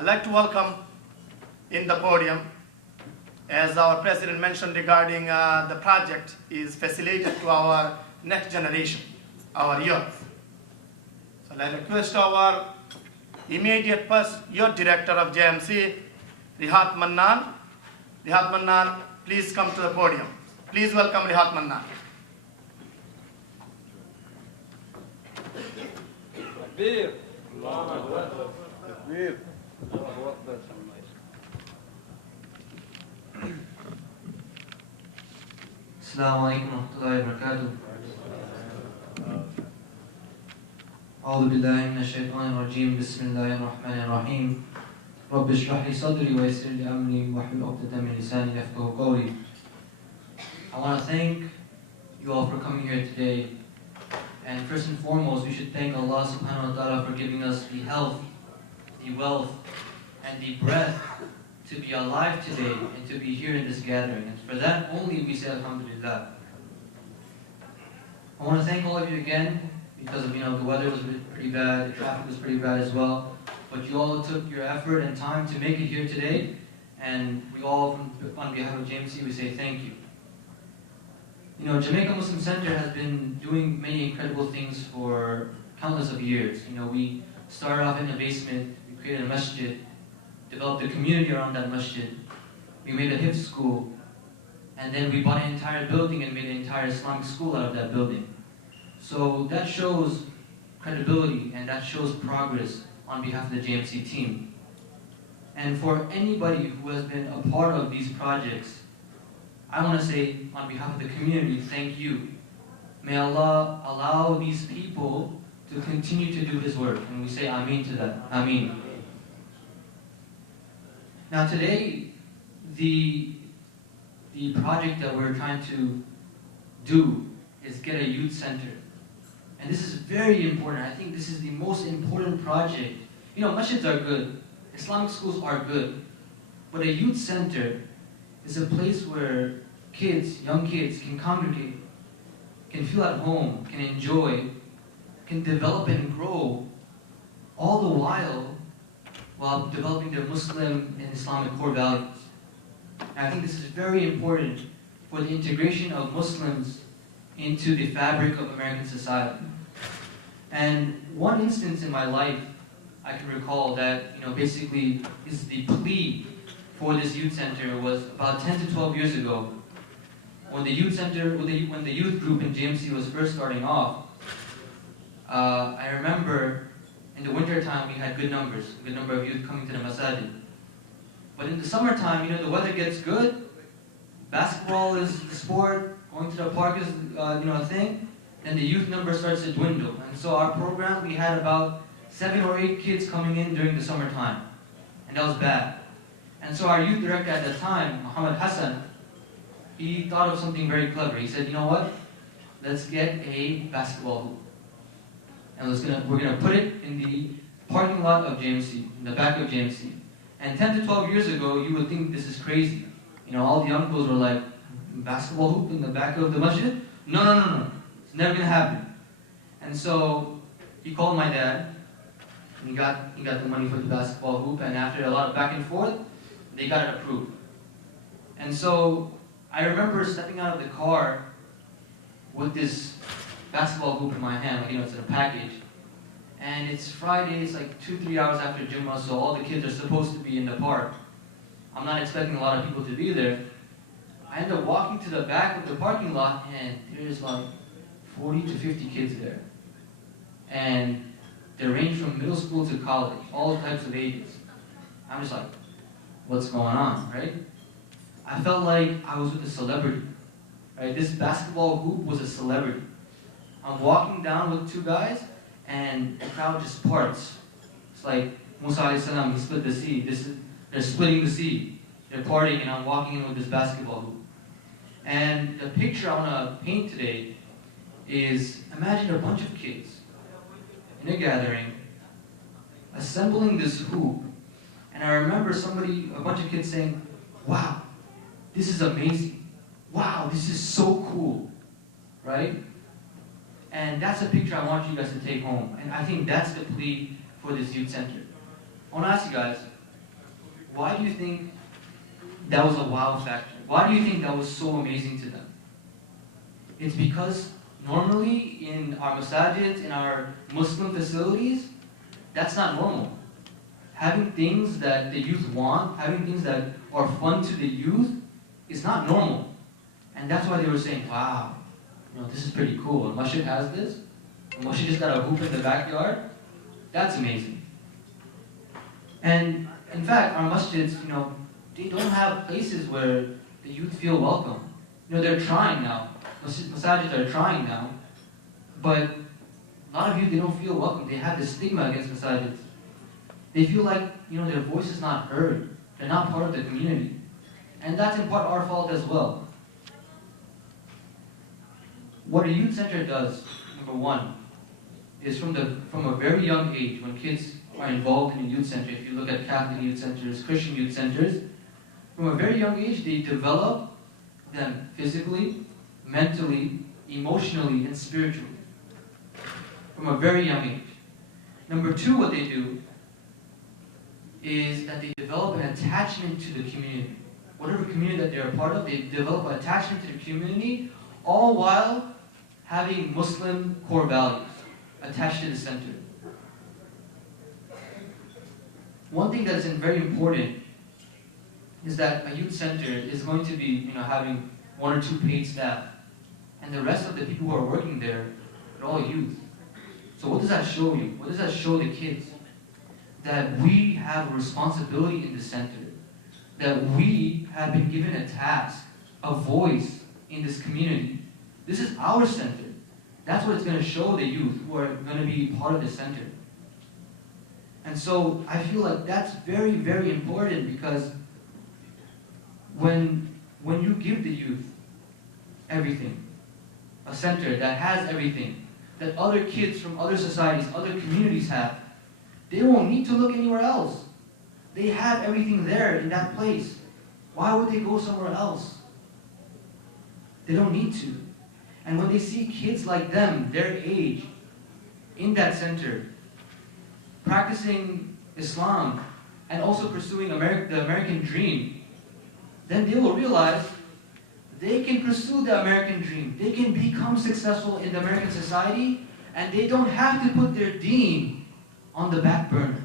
I'd like to welcome in the podium, as our president mentioned regarding the project is facilitated to our next generation, our youth. So I request our immediate youth director of JMC, Rehat Mannan. Rehat Mannan, please come to the podium. Please welcome Rehat Mannan. Takbir. Allahu Akbar. Takbir. Allahu Akbar. Assalamu alaikum wa rahmatullahi wa barakatuh. أعوذ بالله من الشيطان الرجيم بسم الله الرحمن الرحيم رب اشرح لي صدري ويسر لي أمري واحلل عقدة من لساني يفقهوا قولي. I want to thank you all for coming here today. And first and foremost, we should thank Allah subhanahu wa ta'ala for giving us the health, the wealth, and the breath to be alive today and to be here in this gathering. And for that only we say Alhamdulillah. I want to thank all of you again because of, the weather was pretty bad, the traffic was pretty bad as well. But you all took your effort and time to make it here today. And we all, on behalf of JMC, we say thank you. Jamaica Muslim Center has been doing many incredible things for countless of years. We started off in the basement, we created a masjid, developed a community around that masjid. We made a hifz school, and then we bought an entire building and made an entire Islamic school out of that building. So that shows credibility and that shows progress on behalf of the JMC team. And for anybody who has been a part of these projects, I want to say, on behalf of the community, thank you. May Allah allow these people to continue to do His work. And we say Ameen to that. Ameen. Now today, the project that we're trying to do is get a youth center. And this is very important. I think this is the most important project. Masjids are good. Islamic schools are good. But a youth center is a place where young kids can congregate, can feel at home, can enjoy, can develop and grow, all the while developing their Muslim and Islamic core values. And I think this is very important for the integration of Muslims into the fabric of American society. And one instance in my life I can recall that basically is the plea for this youth center was about 10 to 12 years ago. When the youth center, when the youth group in JMC was first starting off, I remember in the winter time we had good number of youth coming to the masajid. But in the summertime, the weather gets good, basketball is the sport, going to the park is a thing, and the youth number starts to dwindle. And so our program, we had about 7 or 8 kids coming in during the summertime, and that was bad. And so our youth director at the time, Muhammad Hassan, he thought of something very clever. He said, what? Let's get a basketball hoop. And we're gonna put it in the parking lot of JMC, in the back of JMC. And 10 to 12 years ago, you would think this is crazy. All the uncles were like, basketball hoop in the back of the masjid? No. It's never gonna happen. And so he called my dad, and he got the money for the basketball hoop, and after a lot of back and forth, they got it approved. And so I remember stepping out of the car with this basketball hoop in my hand, it's in a package. And it's Friday, it's like 2-3 hours after Jummah, so all the kids are supposed to be in the park. I'm not expecting a lot of people to be there. I end up walking to the back of the parking lot, and there's like 40 to 50 kids there. And they range from middle school to college, all types of ages. I'm just like, what's going on, right? I felt like I was with a celebrity, right? This basketball hoop was a celebrity. I'm walking down with 2 guys, and the crowd just parts. It's like Musa alayhi salam, he split the sea. They're splitting the sea. They're partying, and I'm walking in with this basketball hoop. And the picture I want to paint today is, imagine a bunch of kids in a gathering, assembling this hoop. And I remember a bunch of kids saying, wow, this is amazing. Wow, this is so cool, right? And that's a picture I want you guys to take home. And I think that's the plea for this youth center. I want to ask you guys, why do you think that was a wow factor? Why do you think that was so amazing to them? It's because normally in our masajids, in our Muslim facilities, that's not normal. Having things that the youth want, having things that are fun to the youth, is not normal. And that's why they were saying, wow, this is pretty cool. A masjid has this. A masjid just got a hoop in the backyard. That's amazing. And in fact, our masjids, they don't have places where the youth feel welcome. They're trying now. Masajids are trying now. But a lot of youth, they don't feel welcome. They have this stigma against masajids. They feel like, their voice is not heard. They're not part of the community. And that's in part our fault as well. What a youth center does, number one, is from a very young age, when kids are involved in a youth center, if you look at Catholic youth centers, Christian youth centers, from a very young age, they develop them physically, mentally, emotionally, and spiritually. From a very young age. Number two, what they do is that they develop an attachment to the community. Whatever community that they're a part of, they develop an attachment to the community, all while having Muslim core values attached to the center. One thing that is very important is that a youth center is going to be, having 1 or 2 paid staff, and the rest of the people who are working there are all youth. So what does that show you? What does that show the kids? That we have a responsibility in the center, that we have been given a task, a voice in this community. This is our center. That's what it's going to show the youth who are going to be part of the center. And so I feel like that's very, very important, because when you give the youth everything, a center that has everything that other kids from other societies, other communities have, they won't need to look anywhere else. They have everything there in that place. Why would they go somewhere else? They don't need to. And when they see kids like them, their age, in that center, practicing Islam and also pursuing the American dream, then they will realize they can pursue the American dream. They can become successful in the American society, and they don't have to put their deen on the back burner.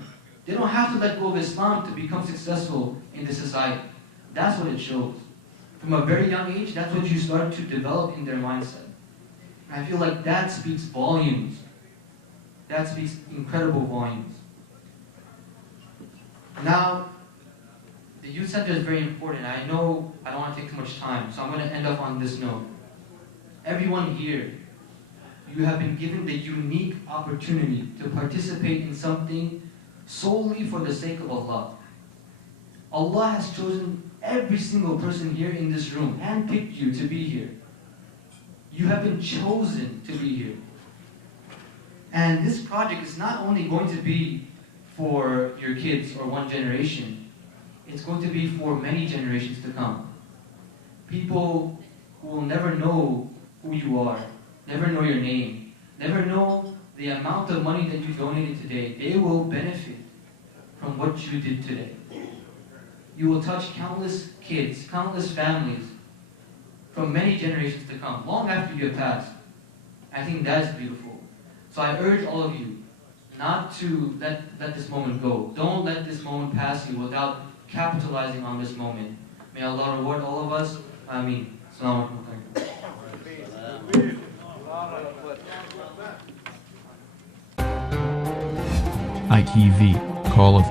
They don't have to let go of Islam to become successful in the society. That's what it shows. From a very young age, that's what you start to develop in their mindset. And I feel like that speaks volumes. That speaks incredible volumes. Now, the youth center is very important. I know I don't want to take too much time, so I'm going to end up on this note. Everyone here, you have been given the unique opportunity to participate in something solely for the sake of Allah. Allah has chosen every single person here in this room, handpicked you to be here. You have been chosen to be here. And this project is not only going to be for your kids or one generation, it's going to be for many generations to come. People who will never know who you are, never know your name, never know the amount of money that you donated today, they will benefit from what you did today. You will touch countless kids, countless families from many generations to come, long after you have passed. I think that is beautiful. So I urge all of you not to let this moment go. Don't let this moment pass you without capitalizing on this moment. May Allah reward all of us. Ameen. Assalamu alaikum. ITV, Call of